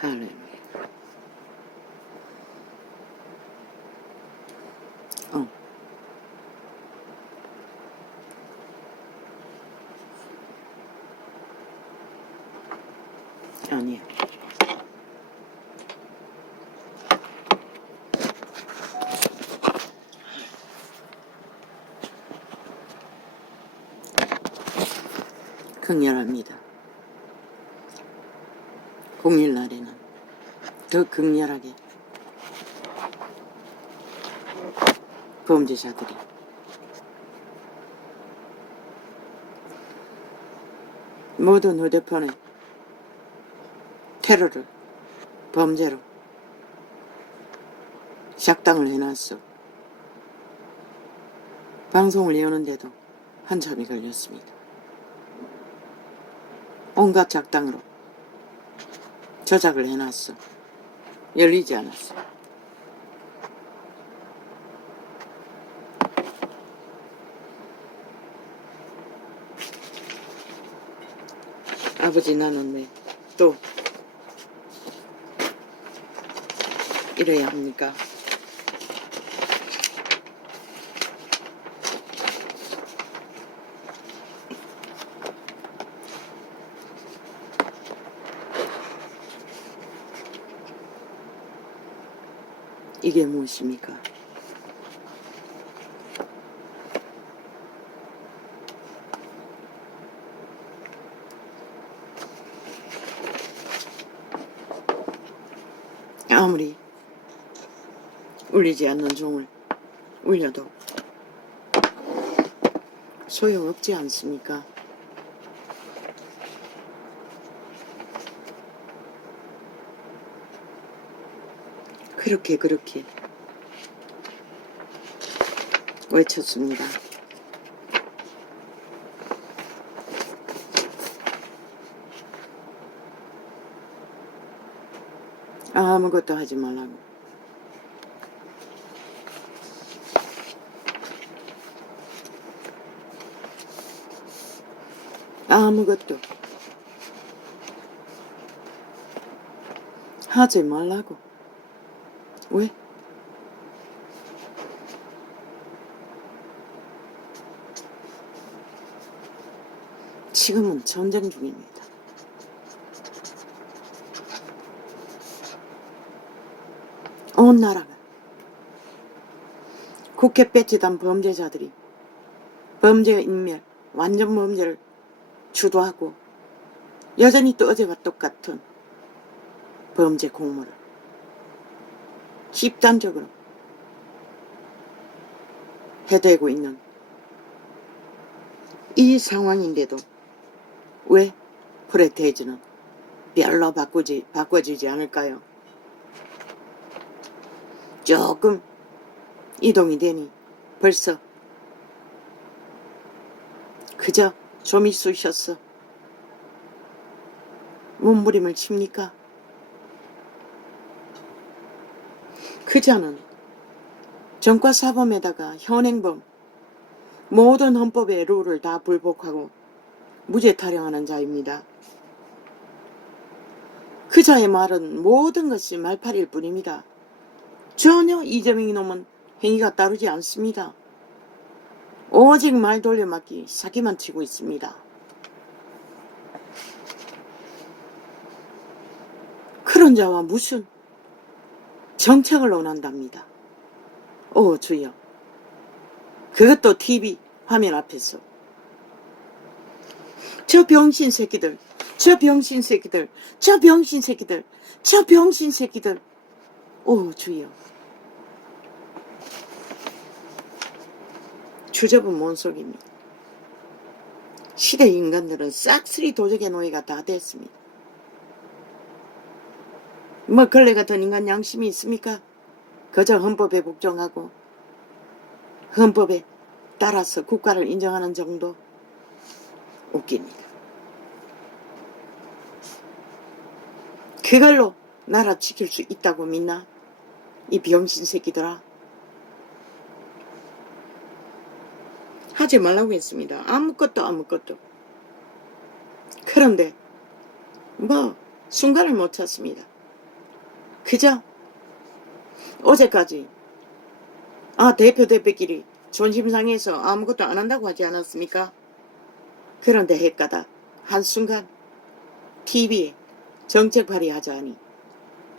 할렐루야. 아니야. 극렬합니다. 공휴일날에는 더 극렬하게 범죄자들이 모든 휴대폰에 테러를 범죄로 작당을 해놨어. 방송을 여는데도 한참이 걸렸습니다. 온갖 작당으로 저작을 해놨어. 열리지 않았어. 아버지, 나는 왜 또 이래야 합니까? 이게 무엇입니까? 아무리 울리지 않는 종을 울려도 소용없지 않습니까? 그렇게 외쳤습니다. 아무것도 하지 말라고. 아무것도 하지 말라고. 왜? 지금은 전쟁 중입니다. 온 나라가 국회 배치단 범죄자들이 범죄 인멸, 완전 범죄를 주도하고 여전히 또 어제와 똑같은 범죄 공모를 집단적으로 해대고 있는 이 상황인데도 왜 프레테이즈는 별로 바꿔지지 않을까요? 조금 이동이 되니 벌써 그저 좀이 쑤셨어. 몸부림을 칩니까? 그자는 전과사범에다가 현행범, 모든 헌법의 룰을 다 불복하고 무죄 타령하는 자입니다. 그자의 말은 모든 것이 말팔일 뿐입니다. 전혀 이재명 이놈은 행위가 따르지 않습니다. 오직 말 돌려막기 사기만 치고 있습니다. 그런 자와 무슨 정책을 원한답니다. 오 주여, 그것도 TV 화면 앞에서. 저 병신 새끼들, 저 병신 새끼들, 저 병신 새끼들, 저 병신 새끼들. 오 주여, 주접은 뭔 속입니다. 시대 인간들은 싹쓸이 도적의 노예가 다 됐습니다. 뭐 걸레 같은 인간 양심이 있습니까? 그저 헌법에 복종하고 헌법에 따라서 국가를 인정하는 정도? 웃깁니다. 그걸로 나라 지킬 수 있다고 믿나? 이 병신 새끼들아. 하지 말라고 했습니다. 아무것도. 그런데 뭐 순간을 못 찾습니다. 그저 어제까지 대표끼리 존심 상해서 아무것도 안 한다고 하지 않았습니까? 그런데 헷가다 한순간 TV에 정책 발의하자 하니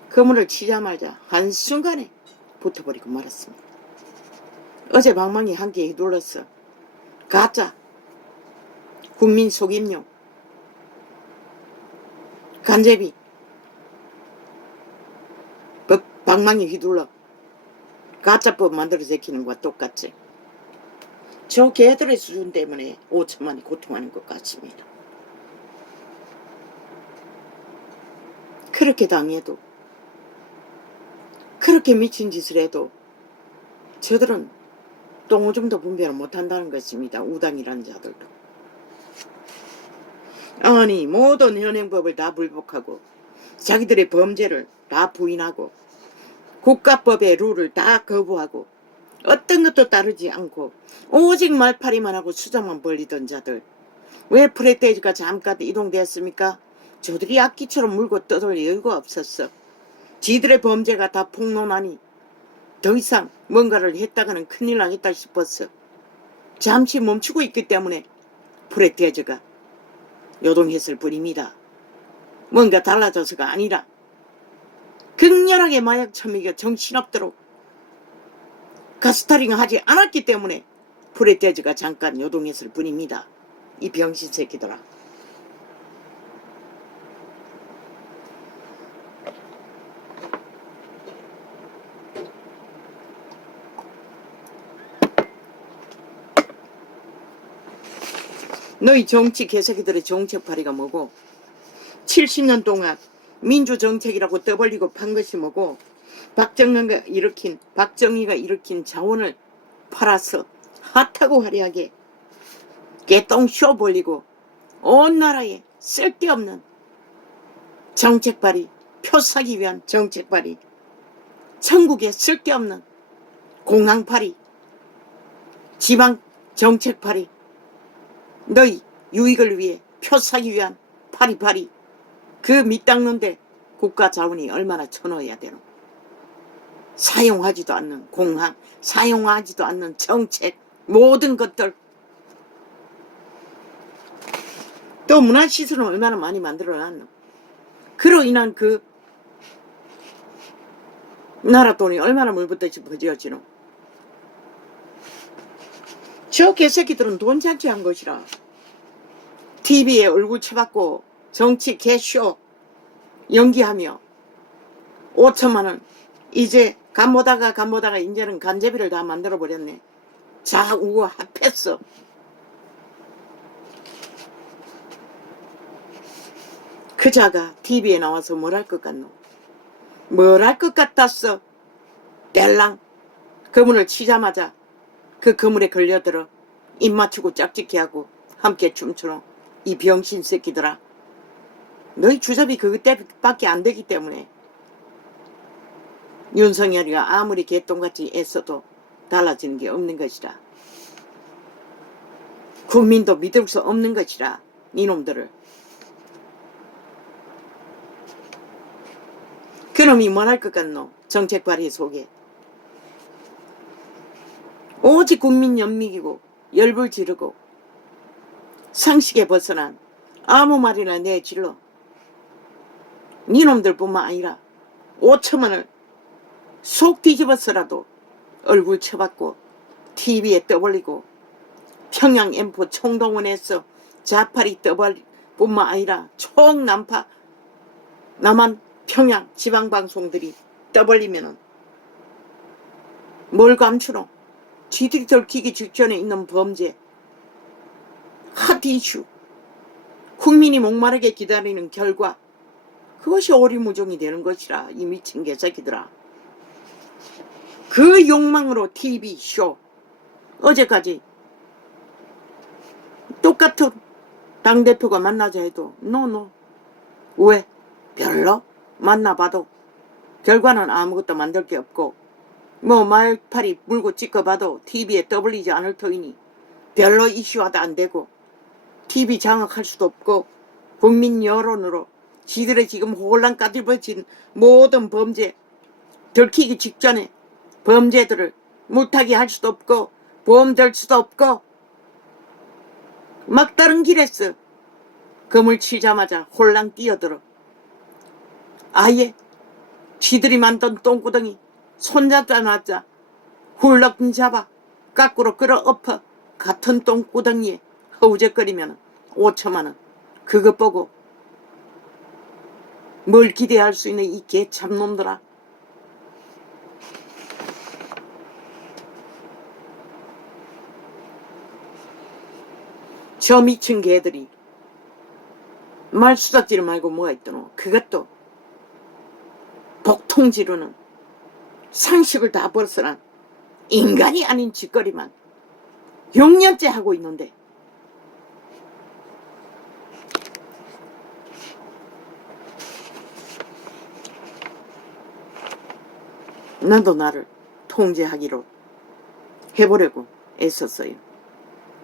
그물을 치자마자 한순간에 붙어버리고 말았습니다. 어제 방망이 한 개에 눌렀어. 가짜 국민 속임용 간제비 방망이 휘둘러 가짜법 만들어 제키는 것과 똑같지. 저 개들의 수준 때문에 5천만이 고통하는 것 같습니다. 그렇게 당해도 그렇게 미친 짓을 해도 저들은 똥오줌도 분별을 못한다는 것입니다. 우당이라는 자들도. 아니 모든 현행법을 다 불복하고 자기들의 범죄를 다 부인하고 국가법의 룰을 다 거부하고 어떤 것도 따르지 않고 오직 말파리만 하고 수작만 벌리던 자들, 왜 프레테이지가 잠깐 이동되었습니까? 저들이 악기처럼 물고 떠돌 여유가 없었어. 지들의 범죄가 다 폭로나니 더 이상 뭔가를 했다가는 큰일 나겠다 싶었어. 잠시 멈추고 있기 때문에 프레테이지가 요동했을 뿐입니다. 뭔가 달라져서가 아니라 극렬하게 마약 처미가 정신없도록 가스타링을 하지 않았기 때문에 프레테이지가 잠깐 요동했을 뿐입니다. 이 병신 새끼들아. 너희 정치 개새끼들의 정책파리가 뭐고 70년 동안 민주정책이라고 떠벌리고 판 것이 뭐고 박정희가 일으킨 자원을 팔아서 핫하고 화려하게 개똥쇼 벌리고 온 나라에 쓸데없는 정책발이 표 사기 위한 정책발이 전국에 쓸데없는 공항팔이 지방 정책팔이 너희 유익을 위해 표 사기 위한 파리파리 그 밑닦는데 국가 자원이 얼마나 쳐넣어야 되노. 사용하지도 않는 공항, 사용하지도 않는 정책, 모든 것들. 또 문화시설은 얼마나 많이 만들어놨노. 그로 인한 그 나라 돈이 얼마나 물붓듯이 버지어지노. 저 개새끼들은 돈 잔치한 것이라. TV에 얼굴 쳐박고 정치 개쇼 연기하며 5천만원 이제 간보다가 이제는 간제비를 다 만들어버렸네. 좌우고 합했어. 그 자가 TV에 나와서 뭘 할 것 같노? 뭘 할 것 같았어? 뗄랑 그물을 치자마자 그 그물에 걸려들어 입 맞추고 짝짓기 하고 함께 춤추노. 이 병신 새끼들아. 너희 주접이 그때밖에 안 되기 때문에 윤석열이가 아무리 개똥같이 애써도 달라지는 게 없는 것이라. 국민도 믿을 수 없는 것이라. 이놈들을. 그놈이 뭘 할 것 같노? 정책 발의 속에. 오직 국민 연민이고 열불 지르고 상식에 벗어난 아무 말이나 내질러. 니놈들뿐만 아니라 5천만을 속 뒤집어서라도 얼굴 쳐박고 TV에 떠벌리고 평양 엠포 총동원에서 자파리 떠벌리 뿐만 아니라 총난파 남한 평양 지방방송들이 떠벌리면은 뭘 감추노? 지들이 들키기 직전에 있는 범죄 핫 이슈 국민이 목마르게 기다리는 결과 그것이 오리무중이 되는 것이라. 이 미친 개새끼들아. 그 욕망으로 TV쇼 어제까지 똑같은 당대표가 만나자 해도 노 왜? 별로? 만나봐도 결과는 아무것도 만들 게 없고 뭐 말팔이 물고 찍어봐도 TV에 떠벌리지 않을 터이니 별로 이슈화도 안 되고 TV 장악할 수도 없고 국민 여론으로 지들의 지금 혼란 까집어진 모든 범죄 들키기 직전에 범죄들을 물타기 할 수도 없고 보험될 수도 없고 막다른 길에서 금을 치자마자 홀랑 뛰어들어 아예 쥐들이 만든 똥구덩이 손잡자마자 훌럭 잡아 거꾸로 끌어엎어 같은 똥구덩이에 허우적거리면 5천만원. 그것 보고 뭘 기대할 수 있는 이 개참놈들아. 저 미친 개들이 말수작질 말고 뭐가 있더노. 그것도 복통지르는 상식을 다 벗어난 인간이 아닌 짓거리만 6년째 하고 있는데 나도 나를 통제하기로 해보려고 애썼어요.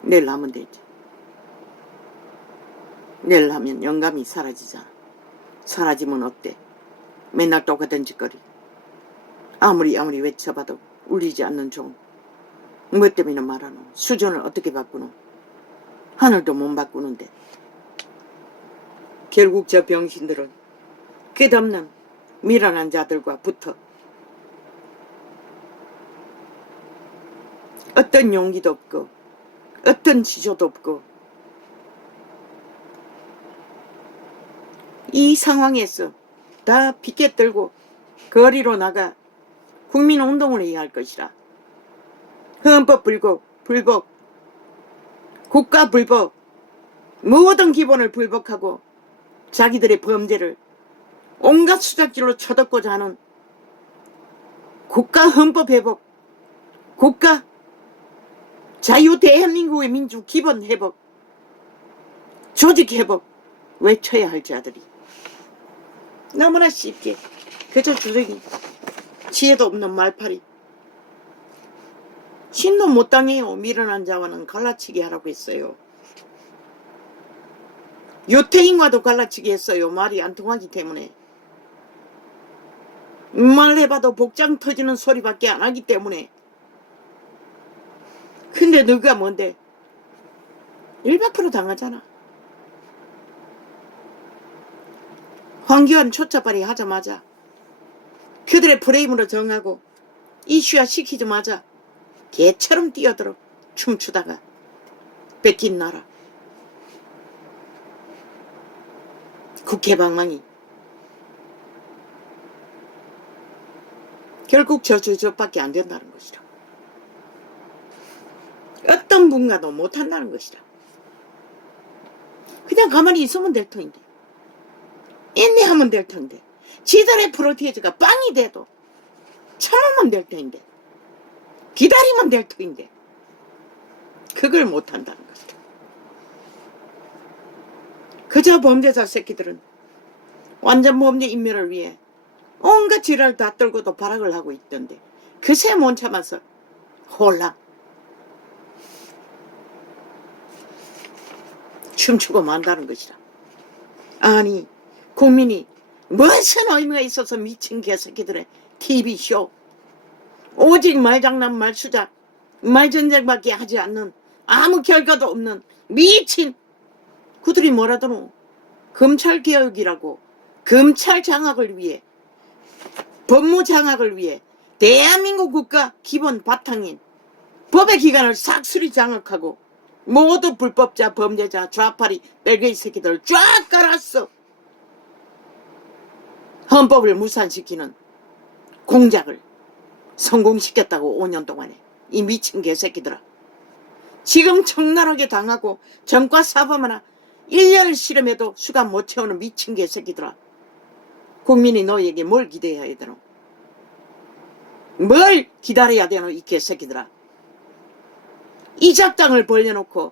내일 하면 되지. 내일 하면 영감이 사라지잖아. 사라지면 어때? 맨날 똑같은 짓거리. 아무리 외쳐봐도 울리지 않는 종. 뭐 때문에 말하노? 수준을 어떻게 바꾸노? 하늘도 못 바꾸는데. 결국 저 병신들은 끝없는 미련한 자들과 붙어 어떤 용기도 없고 어떤 지조도 없고 이 상황에서 다 피켓 들고 거리로 나가 국민운동을 해야 할 것이라. 헌법 불복, 국가 불복, 모든 기본을 불복하고 자기들의 범죄를 온갖 수작질로 쳐덮고자 하는 국가 헌법 회복, 국가 자유 대한민국의 민주 기본 회복, 조직 회복 외쳐야 할 자들이 너무나 쉽게 그저 주둥이 지혜도 없는 말파리 신도 못 당해요. 미련한 자와는 갈라치기 하라고 했어요. 유태인과도 갈라치기 했어요. 말이 안 통하기 때문에. 말해봐도 복장 터지는 소리밖에 안 하기 때문에. 근데 너가 뭔데? 100% 당하잖아. 황교안 초짜발이 하자마자 그들의 프레임으로 정하고 이슈화 시키자마자 개처럼 뛰어들어 춤추다가 뺏긴 나라. 국회 방망이. 결국 저밖에 안 된다는 것이라. 어떤 분과도 못한다는 것이라. 그냥 가만히 있으면 될 터인데. 인내하면 될 텐데. 지들의 프로테이즈가 빵이 돼도 참으면 될 터인데. 기다리면 될 터인데. 그걸 못한다는 것이다. 그저 범죄자 새끼들은 완전 범죄 인멸을 위해 온갖 지랄 다 떨고도 발악을 하고 있던데 그새 못 참아서 홀랑 춤추고 만다는 것이라. 아니 국민이 무슨 의미가 있어서 미친 개새끼들의 TV쇼 오직 말장난 말수작 말전쟁밖에 하지 않는 아무 결과도 없는 미친 그들이 뭐라더노. 검찰개혁이라고 검찰 장악을 위해 법무 장악을 위해 대한민국 국가 기본 바탕인 법의 기관을 싹쓸이 장악하고 모두 불법자 범죄자 좌파리 벨게이 새끼들 쫙 깔았어. 헌법을 무산시키는 공작을 성공시켰다고 5년 동안에. 이 미친 개새끼들아. 지금 적나라하게 당하고 전과 사범 하나 1년을 실험해도 수감 못 채우는 미친 개새끼들아. 국민이 너에게 뭘 기대해야 되노? 뭘 기다려야 되노 이 개새끼들아. 이 작당을 벌려놓고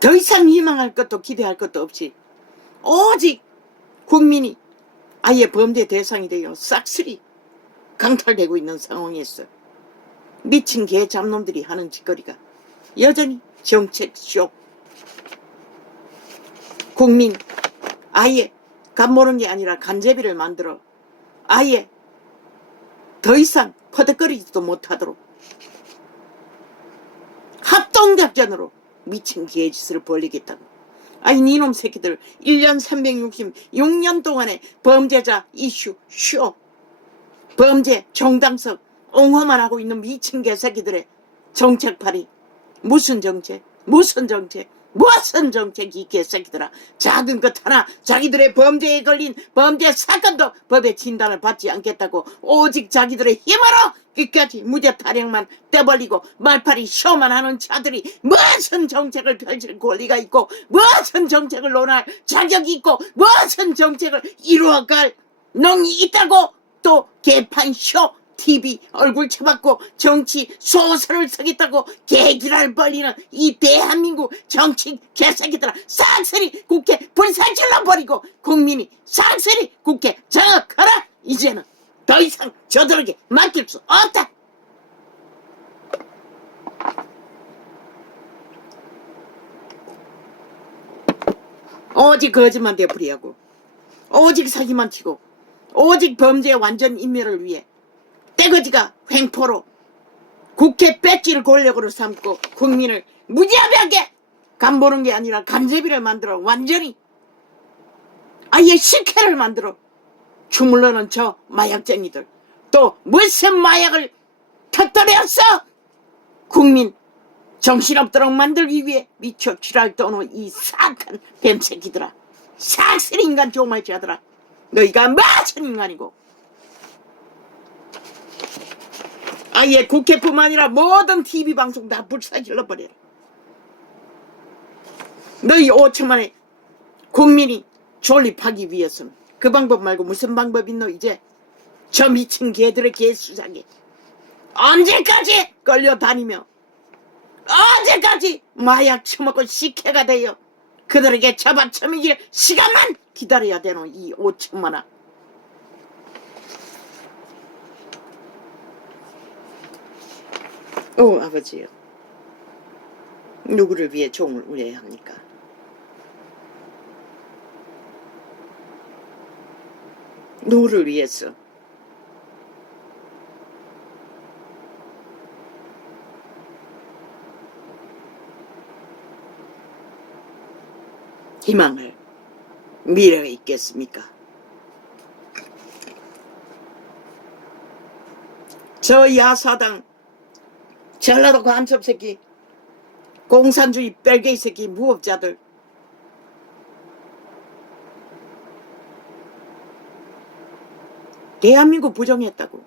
더 이상 희망할 것도 기대할 것도 없이 오직 국민이 아예 범죄 대상이 되어 싹쓸이 강탈되고 있는 상황에서 미친 개 잡놈들이 하는 짓거리가 여전히 정책쇼. 국민 아예 간모는 게 아니라 간제비를 만들어 아예 더 이상 퍼득거리지도 못하도록 합동작전으로 미친 개짓을 벌리겠다고. 아니 니놈 새끼들 1년 366년 동안에 범죄자 이슈 쇼 범죄 정당성 옹호만 하고 있는 미친 개새끼들의 정책팔이 무슨 정책 무슨 정책 무슨 정책이 개새끼들아. 작은 것 하나 자기들의 범죄에 걸린 범죄 사건도 법의 진단을 받지 않겠다고 오직 자기들의 힘으로 끝까지 무죄 타령만 떼벌리고 말팔이 쇼만 하는 자들이 무슨 정책을 펼칠 권리가 있고 무슨 정책을 논할 자격이 있고 무슨 정책을 이루어갈 능이 있다고. 또 개판 쇼 TV 얼굴 쳐박고 정치 소설을 쓰겠다고 개기랄 벌리는 이 대한민국 정치 개새끼들아. 싹쓸이 국회 불사질러 버리고 국민이 싹쓸이 국회 장악하라. 이제는 더 이상 저들에게 맡길 수 없다. 오직 거짓만 되풀이하고 오직 사기만 치고 오직 범죄 완전 인멸을 위해 떼거지가 횡포로 국회 배지를 권력으로 삼고 국민을 무지하게 간보는 게 아니라 간제비를 만들어 완전히 아예 식혜를 만들어 주물러는 저 마약쟁이들. 또 무슨 마약을 터뜨렸어? 국민 정신없도록 만들기 위해 미쳐 지랄 떠는 이 사악한 뱀새끼들아. 싹쓸이 인간 조말자들아. 너희가 무슨 인간이고 아예 국회뿐만 아니라 모든 TV방송 다 불사질러 버려라. 너희 5천만의 국민이 존립하기 위해서는 그 방법 말고 무슨 방법이 있노? 이제 저 미친 개들의 개수작에 언제까지 끌려다니며 언제까지 마약 처먹고 식혜가 되어 그들에게 잡아쳐먹일 시간만 기다려야 되노? 이 5천만아. 오 아버지요, 누구를 위해 종을 울려야 합니까? 누구를 위해서? 희망을 미래가 있겠습니까? 저 야사당 전라도 간첩 새끼 공산주의 뺄개이 새끼 무업자들 대한민국 부정했다고.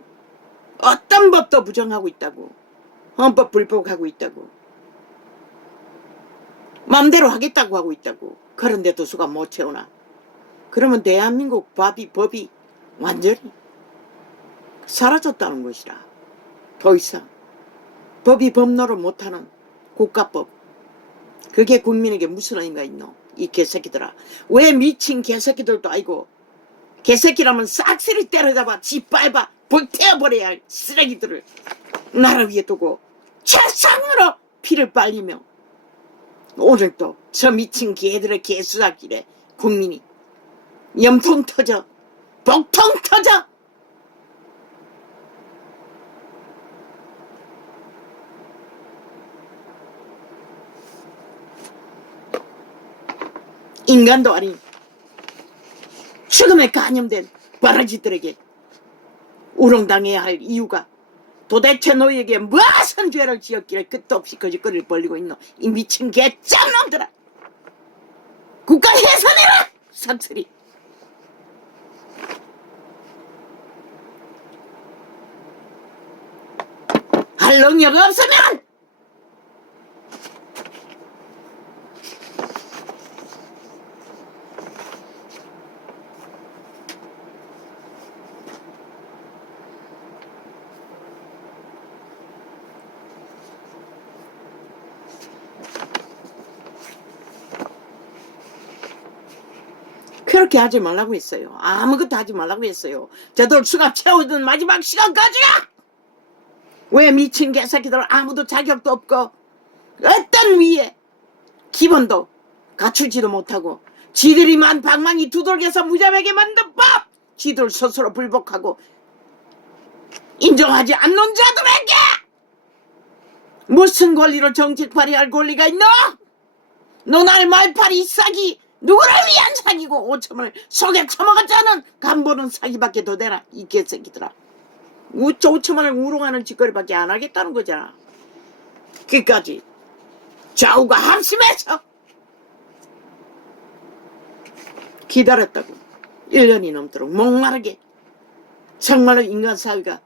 어떤 법도 부정하고 있다고. 헌법 불복하고 있다고. 맘대로 하겠다고 하고 있다고. 그런데도 수가 못 채우나. 그러면 대한민국 법이 완전히 사라졌다는 것이라. 더 이상 법이 법노를 못하는 국가법, 그게 국민에게 무슨 의미가 있노? 이 개새끼들아. 왜 미친 개새끼들도 아니고 개새끼라면 싹쓸이 때려잡아 짓밟아 불태워버려야 할 쓰레기들을 나를 위해 두고 최상으로 피를 빨리며 오늘 또 저 미친 개들의 개수작길에 국민이 염통 터져 복통 터져 인간도 아닌 죽음에 간염된 바라지들에게 우롱당해야 할 이유가 도대체 너희에게 무슨 죄를 지었기에 끝도 없이 거짓거리를 벌리고 있노? 이 미친 개짱놈들아. 국가 해산해라. 싹쓸이. 할 능력 없으면 그렇게 하지 말라고 했어요. 아무것도 하지 말라고 했어요. 저들 수갑 채우던 마지막 시간까지야. 왜 미친 개새끼들 아무도 자격도 없고 어떤 위에 기본도 갖추지도 못하고 지들이만 방망이 두들겨서 무자백에 만든 법 지들 스스로 불복하고 인정하지 않는 자들에게 무슨 권리로 정책 발휘할 권리가 있노? 너날 말팔이 사기 누구를 위한 사기고 5천원을 속에 처먹었자는 간보는 사기밖에 더 되나 이 개새끼들아. 5천원을 우롱하는 짓거리밖에 안 하겠다는 거잖아. 끝까지 좌우가 합심해서 기다렸다고. 1년이 넘도록 목마르게. 정말로 인간 사회가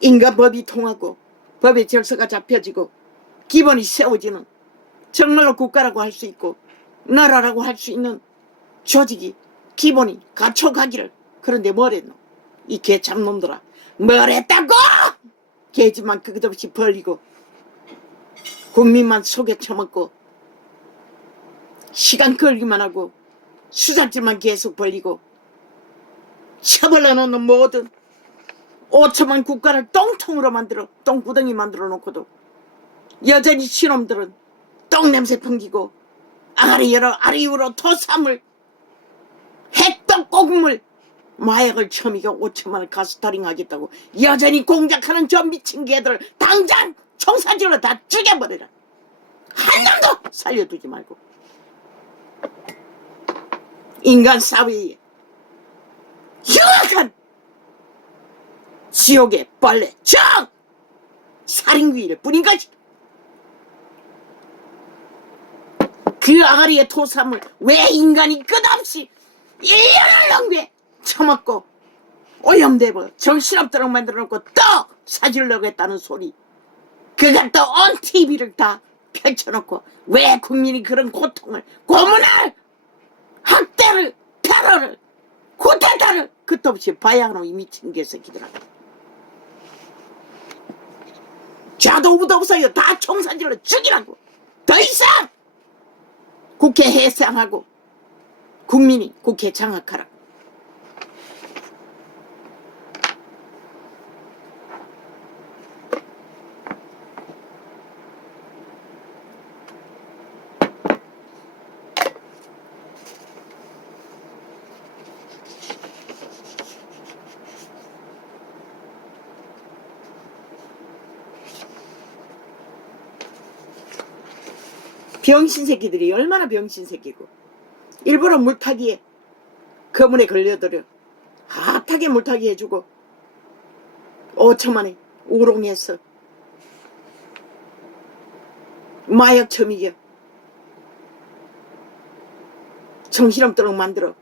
인간 법이 통하고 법의 질서가 잡혀지고 기본이 세워지는 정말로 국가라고 할 수 있고 나라라고 할 수 있는 조직이 기본이 갖춰가기를. 그런데 뭐랬노? 이 개참놈들아. 뭘 했다고? 개집만 그것없이 벌리고 국민만 속에 처먹고 시간 끌기만 하고 수작질만 계속 벌리고 처벌해놓는 모든 5천만 국가를 똥통으로 만들어 똥구덩이 만들어 놓고도 여전히 신놈들은 똥냄새 풍기고 아리우로 토사물 핵떡고물 마약을 처미가 5천만을 가스타링 하겠다고 여전히 공작하는 저 미친 개들을 당장 총사질로 다 죽여버리라. 한 놈도 살려두지 말고. 인간 사회에 흉악한 지옥의 벌레 정 살인귀일 뿐인 것이. 그 아가리의 토사물 왜 인간이 끝없이 1년을 넘게 처먹고 오염되고 정신없도록 만들어놓고 또 사주려고 했다는 소리. 그가 또 온 TV를 다 펼쳐놓고 왜 국민이 그런 고통을 고문을 학대를 테러를 쿠데타를 끝없이 봐야 하노 이 미친 개새끼들아. 자도 우도 없어요. 다 총사질로 죽이라고. 더 이상 국회 해산하고 국민이 국회 장악하라. 병신 새끼들이 얼마나 병신 새끼고 일부러 물타기에 거문에 걸려들여 핫하게 물타기 해주고 5천만에 우롱해서 마약 처미게 정신없도록 만들어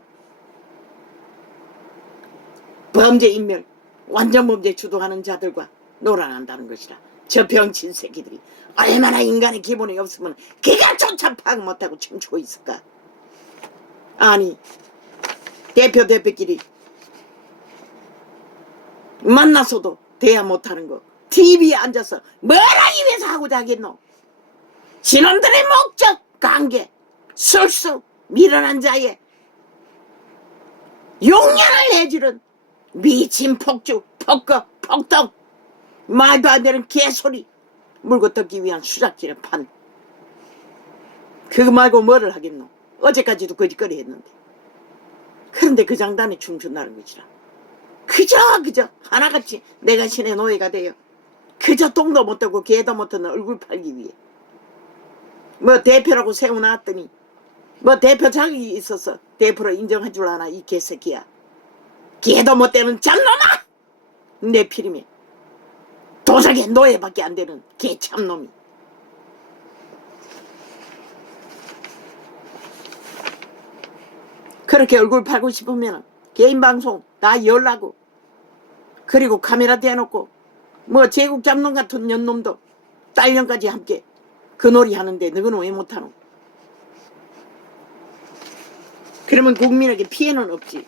범죄 인멸 완전 범죄 주도하는 자들과 놀아난다는 것이라. 저 병신 새끼들이 얼마나 인간의 기본이 없으면 그가조차 파악 못하고 춤추고 있을까. 아니 대표끼리 만나서도 대화 못하는 거 TV에 앉아서 뭘 하기 위해서 하고자 하겠노. 진원들의 목적 관계 술수 밀어난 자의 용년을 내주는 미친 폭주 폭거 폭동 말도 안 되는 개소리 물고 뜯기 위한 수작질의 판. 그거 말고 뭐를 하겠노. 어제까지도 거짓거리 했는데. 그런데 그 장단에 춤춘다는 것이라. 그저 하나같이 내가 신의 노예가 되어 그저 똥도 못 되고 개도 못 되는 얼굴 팔기 위해 뭐 대표라고 세워놨더니 뭐 대표 자격이 있어서 대표로 인정할 줄 아나 이 개새끼야. 개도 못 되는 잡놈아. 내 피리면 도적의 노예밖에 안 되는 개참놈이. 그렇게 얼굴 팔고 싶으면 개인 방송 다 열라고. 그리고 카메라 대놓고 뭐 제국 잡놈 같은 년놈도 딸년까지 함께 그 놀이 하는데 너는 왜 못하노. 그러면 국민에게 피해는 없지.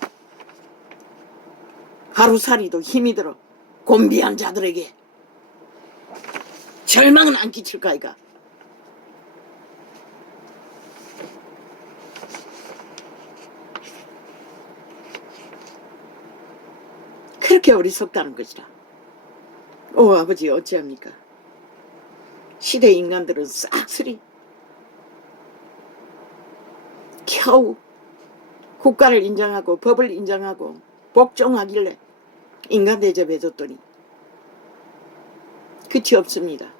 하루살이도 힘이 들어 곤비한 자들에게 절망은 안 끼칠까 이가. 그렇게 어리석다는 것이라. 오 아버지 어찌합니까. 시대 인간들은 싹쓸이 겨우 국가를 인정하고 법을 인정하고 복종하길래 인간 대접해줬더니 끝이 없습니다.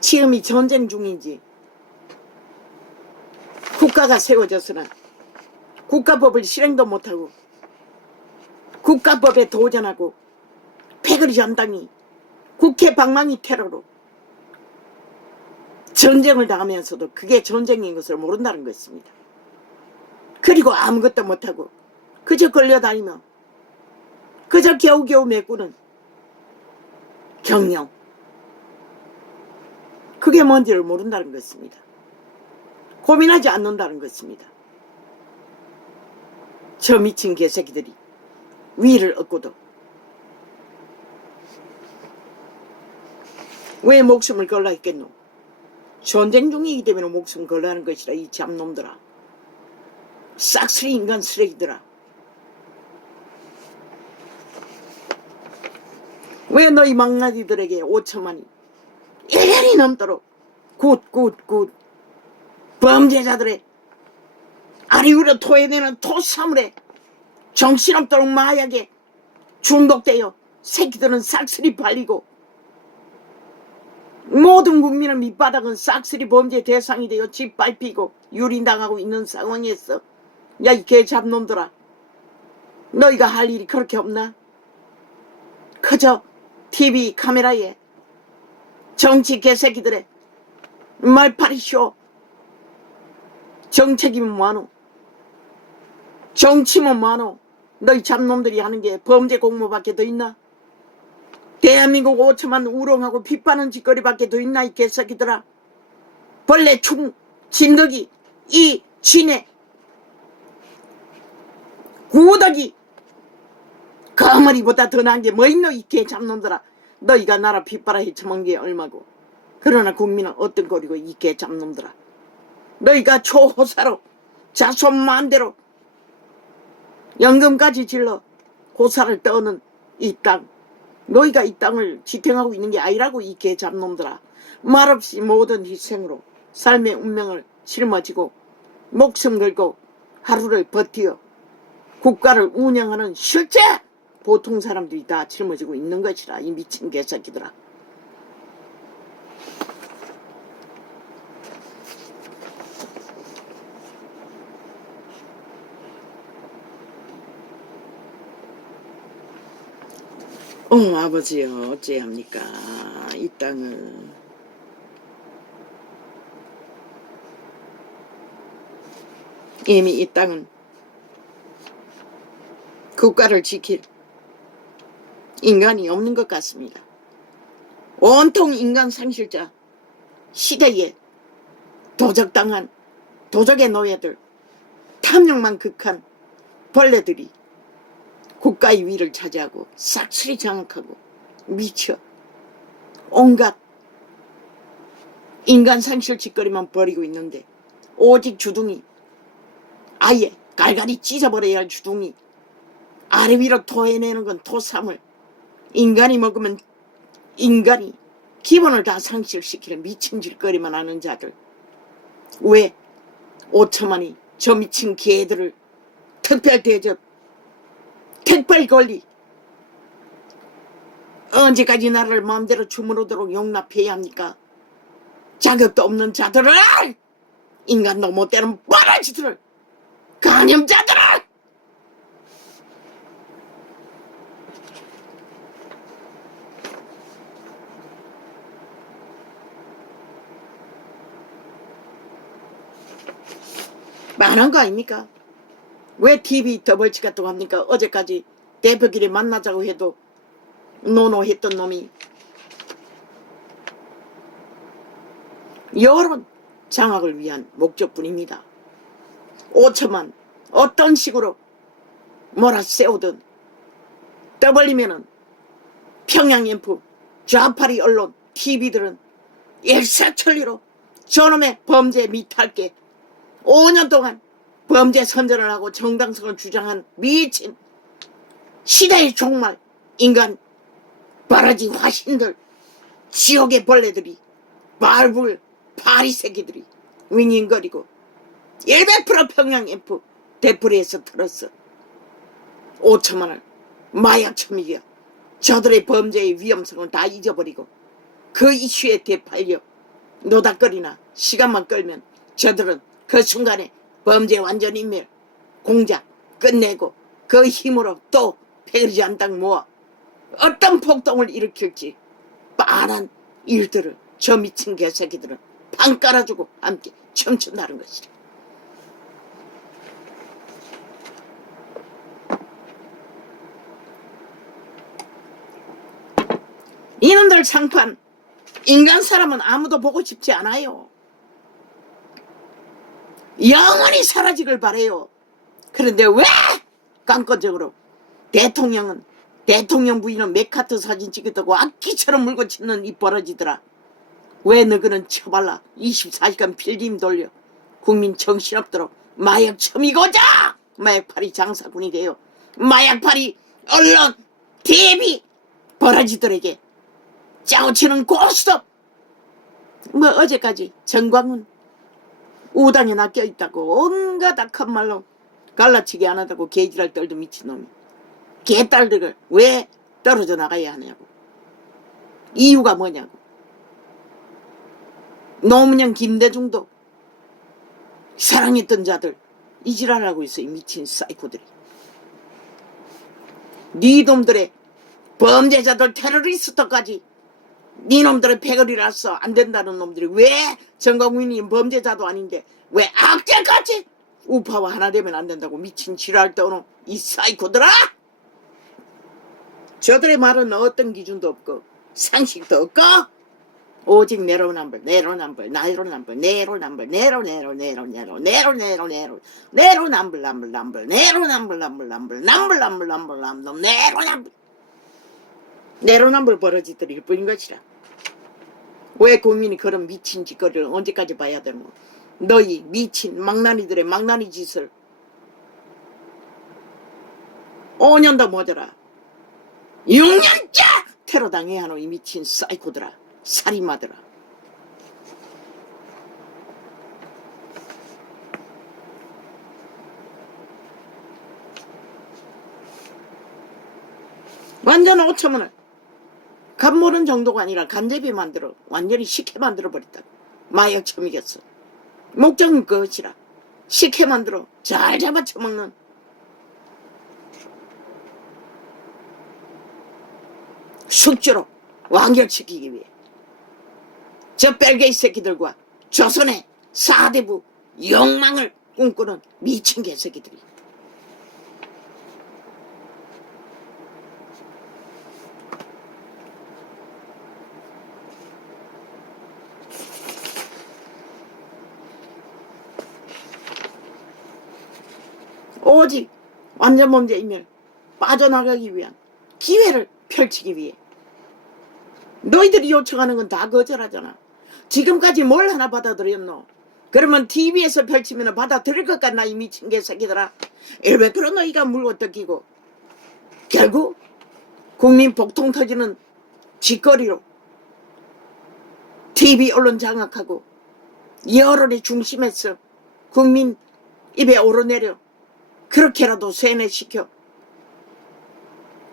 지금이 전쟁 중인지 국가가 세워졌으나 국가법을 실행도 못하고 국가법에 도전하고 패거리 전당이 국회 방망이 테러로 전쟁을 당하면서도 그게 전쟁인 것을 모른다는 것입니다. 그리고 아무것도 못하고 그저 걸려다니며 그저 겨우겨우 메꾸는 경영, 그게 뭔지를 모른다는 것입니다. 고민하지 않는다는 것입니다. 저 미친 개새끼들이 위를 얻고도 왜 목숨을 걸라 했겠노? 전쟁 중이기 때문에 목숨 걸라는 것이라, 이 잡놈들아. 싹쓸이 인간 쓰레기들아. 왜 너희 망나니들에게 5천만이 1년이 넘도록 굿 범죄자들의 아리 위로 토해내는 토사물에 정신없도록 마약에 중독되어 새끼들은 싹쓸이 발리고 모든 국민의 밑바닥은 싹쓸이 범죄 대상이 되어 짓밟히고 유린당하고 있는 상황에서, 야, 이 개잡놈들아, 너희가 할 일이 그렇게 없나? 그저 TV 카메라에 정치 개새끼들의 말파리쇼. 정책이면 뭐하노? 정치면 뭐하노? 너희 잡놈들이 하는 게 범죄 공모밖에 더 있나? 대한민국 5천만 우롱하고 빗바는 짓거리밖에 더 있나, 이 개새끼들아? 벌레, 충, 진드기, 이, 쥐네, 구더기, 거머리보다 더 나은 게 뭐 있노, 이 개잡놈들아? 너희가 나라 빗바라 헤쳐먹은 게 얼마고, 그러나 국민은 어떤 꼴이고, 이 개잡놈들아? 너희가 초호사로 자손 마음대로 연금까지 질러 호사를 떠는 이 땅, 너희가 이 땅을 지탱하고 있는 게 아니라고, 이 개잡놈들아. 말없이 모든 희생으로 삶의 운명을 짊어지고 목숨 걸고 하루를 버티어 국가를 운영하는 실제 보통 사람들이 다 짊어지고 있는 것이라, 이 미친 개새끼들아. 아버지요, 어찌합니까? 이 땅을 이미 이 땅은 국가를 지킬 인간이 없는 것 같습니다. 온통 인간 상실자 시대에 도적당한 도적의 노예들, 탐욕만 극한 벌레들이 국가의 위를 차지하고 싹쓸이 장악하고 미쳐 온갖 인간 상실 짓거리만 벌이고 있는데, 오직 주둥이, 아예 갈갈이 찢어버려야 할 주둥이, 아래 위로 토해내는 건 토사물, 인간이 먹으면 인간이 기본을 다 상실시키는 미친 짓거리만 하는 자들. 왜 5천만이 저 미친 개들을 특별대접, 특별권리, 언제까지 나라를 마음대로 주무르도록 용납해야 합니까? 자격도 없는 자들을, 인간도 못되는 바라지들을, 간염자들을! 많은 거 아닙니까? 왜 TV 더벌치 같다고 합니까? 어제까지 대표끼리 만나자고 해도 노노했던 놈이 여론 장악을 위한 목적뿐입니다. 5천만 어떤 식으로 몰아세우든 떠벌리면은 평양인프, 좌파리 언론, TV들은 일사천리로 저놈의 범죄 미탈게 5년 동안 범죄 선전을 하고 정당성을 주장한 미친 시대의 종말 인간 바라지 화신들, 지옥의 벌레들이, 말불 파리 새끼들이 윙윙거리고 100% 평양 F 대풀이에서 털었어. 5천만 원 마약 처미기야. 저들의 범죄의 위험성을 다 잊어버리고 그 이슈에 되팔려 노닥거리나 시간만 끌면 저들은 그 순간에 범죄 완전 인멸, 공작 끝내고 그 힘으로 또 패거리 한 당 모아 어떤 폭동을 일으킬지 빤한 일들을 저 미친 개새끼들은 방 깔아주고 함께 춤춘다는 것이다. 이놈들 상판 인간 사람은 아무도 보고 싶지 않아요. 영원히 사라지길 바래요. 그런데 왜 깜깜적으로 대통령은 대통령 부인은 맥카트 사진 찍겠다고 악기처럼 물고 치는 이 버러지더라. 왜 너그는 처발라 24시간 필름 돌려 국민 정신없도록 마약 처미고자 마약팔이 장사꾼이 돼요. 마약팔이 언론 TV 버러지들에게 짜고치는 고스톱. 뭐 어제까지 정광훈 우당에 낚여있다고 온갖 악한 말로 갈라치기 안 하다고 개지랄 떨도 미친놈이 개딸들을 왜 떨어져 나가야 하냐고. 이유가 뭐냐고. 노무현 김대중도 사랑했던 자들 이 지랄하고 있어. 이 미친 사이코들이. 니놈들의 범죄자들 테러리스트까지 니놈들의 패거리라서 안 된다는 놈들이 왜 정광훈이 범죄자도 아닌데 왜 악재같이 우파와 하나 되면 안 된다고 미친 지랄 떠는 이 사이코들아. 저들의 말은 어떤 기준도 없고 상식도 없고 오직 내로남불 내로남불 나로남불 내로남불 내로남불 남불 내로남불 버러지들일 뿐인 것이라. 왜 국민이 그런 미친 짓거리를 언제까지 봐야 되는 거야. 너희 미친 망나니들의 망나니 짓을 5년도 모자라 6년째 테러 당해야 하는 이 미친 사이코들아. 살인마들아. 완전 5천원을 간 모른 정도가 아니라 간제비 만들어 완전히 식혜 만들어 버렸다. 마약 처미겠어. 목적은 그것이라. 식혜 만들어 잘 잡아 처먹는 숙주로 완결시키기 위해 저 뺄개이 새끼들과 조선의 4대부 욕망을 꿈꾸는 미친 개새끼들이. 오직 완전 범죄이면 빠져나가기 위한 기회를 펼치기 위해 너희들이 요청하는 건 다 거절하잖아. 지금까지 뭘 하나 받아들였노? 그러면 TV에서 펼치면 받아들일 것 같나 이 미친 개새끼들아. 왜 그런 너희가 물고 뜯기고 결국 국민 복통 터지는 짓거리로 TV 언론 장악하고 여론의 중심에서 국민 입에 오르내려 그렇게라도 세뇌시켜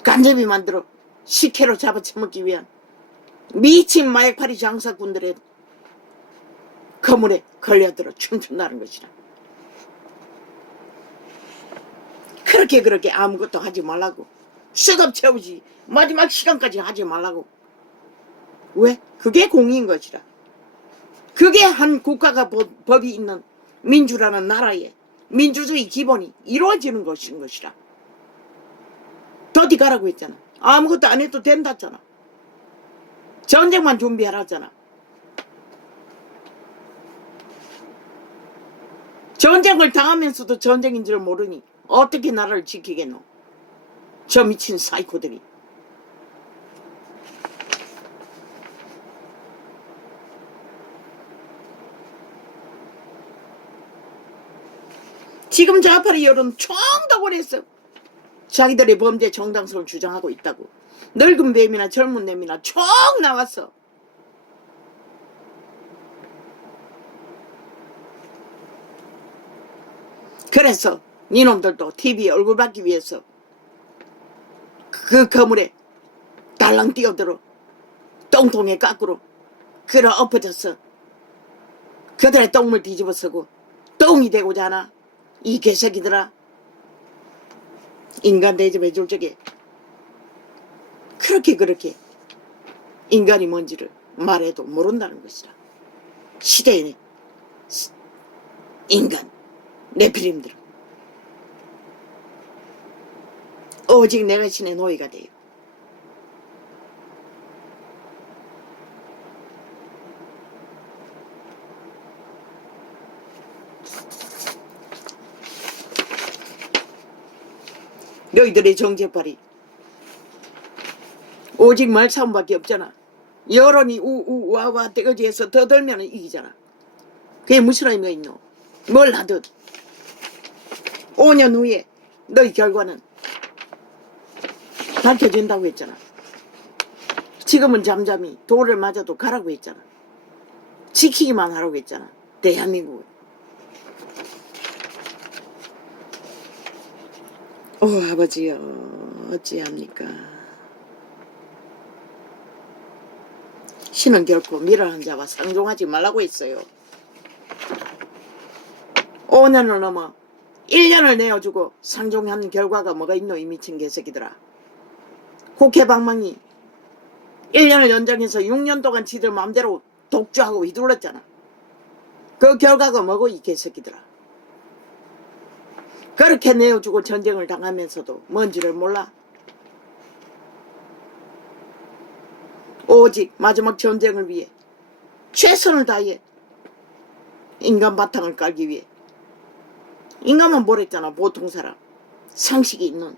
간접이 만들어 식혜로 잡아쳐먹기 위한 미친 마약팔이 장사꾼들의 거물에 걸려들어 춤춘다는 것이라. 그렇게 아무것도 하지 말라고. 썩업 채우지 마지막 시간까지 하지 말라고. 왜? 그게 공인 것이라. 그게 한 국가가 법이 있는 민주라는 나라의 민주주의 기본이 이루어지는 것인 것이라. 어디 가라고 했잖아. 아무것도 안 해도 된다잖아. 전쟁만 준비하라잖아. 전쟁을 당하면서도 전쟁인 줄 모르니 어떻게 나라를 지키겠노? 저 미친 사이코들이. 지금 좌파리 여론 총동원해서 자기들의 범죄 정당성을 주장하고 있다고. 늙은 뱀이나 젊은 뱀이나 총 나왔어. 그래서 니놈들도 TV에 얼굴 받기 위해서 그 거물에 달랑 뛰어들어 똥통에 까꾸로 그러 엎어졌어. 그들의 똥물 뒤집어 쓰고 똥이 되고자 하나 이 개새끼들아. 인간 대접해 줄 적에 그렇게 인간이 뭔지를 말해도 모른다는 것이라. 시대의 인간 네피림들은 오직 내가 신의 노예가 돼요. 너희들의 정체팔이 오직 말싸움밖에 없잖아. 여론이 우우와와 떼거지에서 더 들면 이기잖아. 그게 무슨 의미가 있노? 뭘 하든 5년 후에 너희 결과는 밝혀진다고 했잖아. 지금은 잠잠히 돌을 맞아도 가라고 했잖아. 지키기만 하라고 했잖아. 대한민국을. 아버지여 어찌합니까. 신은 결코 미련한 자와 상종하지 말라고 했어요. 5년을 넘어 1년을 내어주고 상종한 결과가 뭐가 있노 이 미친 개새끼들아. 국회 방망이 1년을 연장해서 6년 동안 지들 마음대로 독주하고 휘둘렀잖아. 그 결과가 뭐고 이 개새끼들아. 그렇게 내어주고 전쟁을 당하면서도 뭔지를 몰라. 오직 마지막 전쟁을 위해 최선을 다해 인간 바탕을 깔기 위해. 인간은 뭐랬잖아. 보통 사람 상식이 있는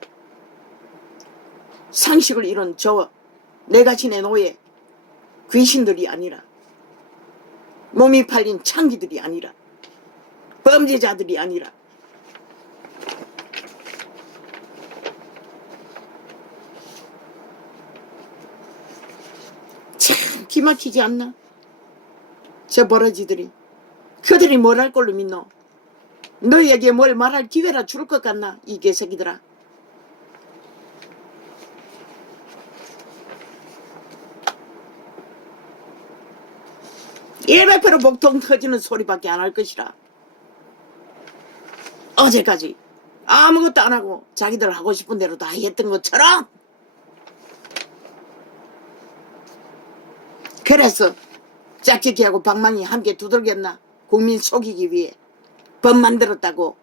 상식을 잃은 저 내가 신의 노예 귀신들이 아니라 몸이 팔린 창기들이 아니라 범죄자들이 아니라 참 기막히지 않나? 저 버러지들이 그들이 뭘 할 걸로 믿노? 너희에게 뭘 말할 기회라 줄 것 같나? 이 개새끼들아. 일백배로 복통 터지는 소리밖에 안 할 것이라. 어제까지 아무것도 안 하고 자기들 하고 싶은 대로 다 했던 것처럼. 그래서 짝짓기하고 방망이 함께 두들겼나? 국민 속이기 위해 법 만들었다고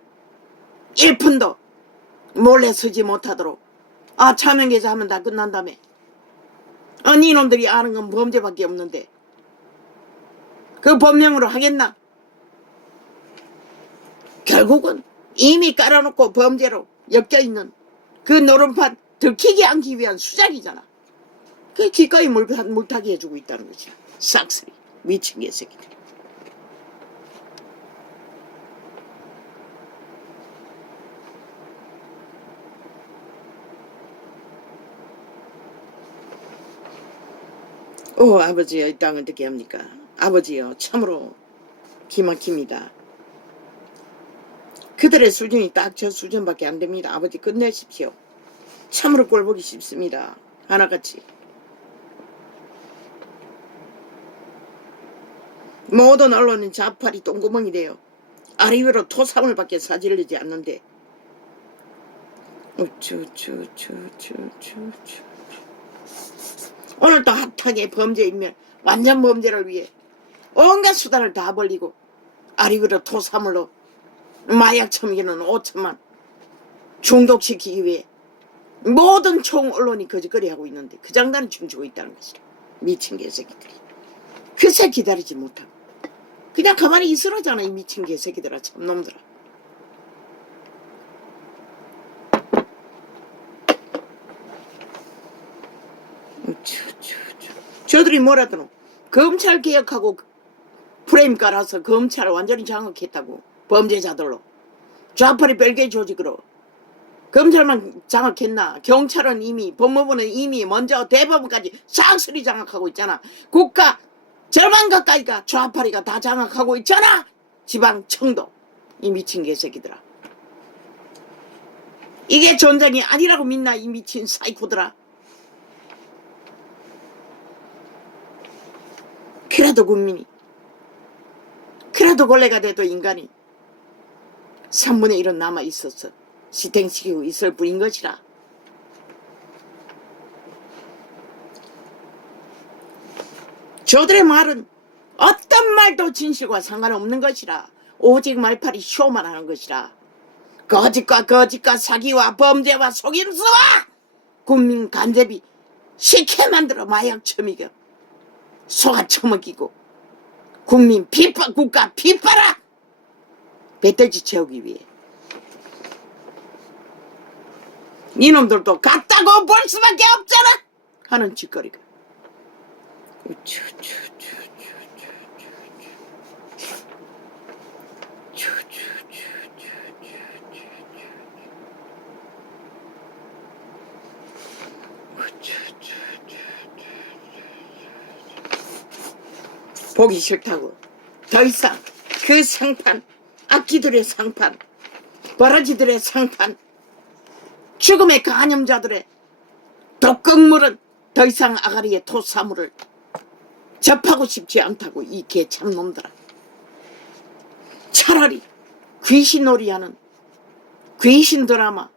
1푼도 몰래 쓰지 못하도록. 차명계좌 하면 다 끝난다며. 니놈들이 아는 건 범죄밖에 없는데 그 법령으로 하겠나? 결국은 이미 깔아놓고 범죄로 엮여있는 그 노름판 들키게 않기 위한 수작이잖아. 그 기꺼이 물타기 해주고 있다는 거지. 싹쓸이 미친 개새끼들. 아버지여 이 땅을 어떻게 합니까? 아버지여 참으로 기막힙니다. 그들의 수준이 딱 저 수준밖에 안 됩니다. 아버지 끝내십시오. 참으로 꼴보기 쉽습니다. 하나같이. 모든 언론은 좌팔이 똥구멍이 돼요. 아래 위로 토사물밖에 사질르지 않는데. 오늘도 핫하게 범죄인멸 완전 범죄를 위해 온갖 수단을 다 벌리고 아래 위로 토사물로 마약 첨기는 5천만 중독시키기 위해 모든 총 언론이 거짓거리 하고 있는데 그 장단을 춤추고 있다는 것이라. 미친 개새끼들이. 글쎄 기다리지 못하고 그냥 가만히 있으라잖아. 이 미친 개새끼들아. 참놈들아. 저들이 뭐라더노. 검찰 개혁하고 프레임 깔아서 검찰을 완전히 장악했다고. 범죄자들로. 좌파리 별개 조직으로. 검찰만 장악했나? 경찰은 이미, 법무부는 이미 먼저 대법원까지 싹쓸이 장악하고 있잖아. 국가 절반 가까이가 좌파리가 다 장악하고 있잖아. 지방 청도. 이 미친 개새끼들아. 이게 전쟁이 아니라고 믿나 이 미친 사이코들아. 그래도 국민이, 그래도 걸레가 돼도 인간이 3분의 1은 남아있어서 시탱시키고 있을 뿐인 것이라. 저들의 말은 어떤 말도 진실과 상관없는 것이라. 오직 말팔이 쇼만 하는 것이라. 거짓과 사기와 범죄와 속임수와 국민 간제비 시켜 만들어 마약 처먹여 소가 처먹이고 국민 국가 비파라 배떨지 채우기 위해. 이놈들도 같다고 볼 수밖에 없잖아 하는 짓거리가. 보기 싫다고 더 이상 그 상판, 악기들의 상판, 버러지들의 상판, 죽음의 간염자들의 독극물은 더 이상 아가리의 토사물을 접하고 싶지 않다고 이 개참놈들아. 차라리 귀신놀이하는 귀신 드라마